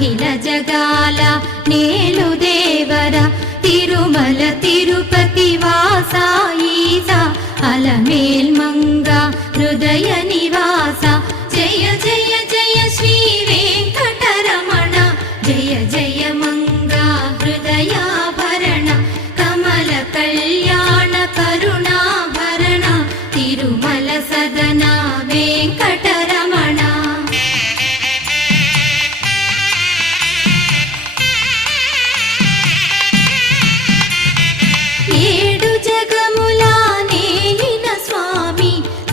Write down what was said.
అఖిల జగాల నేలు దేవర తిరుమల తిరుపతి వాస ఈస అలమేల్ మంగ హృదయ నివాస జయ జయ జయ శ్రీ వెంకటరమణ జయ జయ మంగ హృదయాభరణ కమల కళ్యాణ కరుణాభరణ తిరుమల సదన వెంకట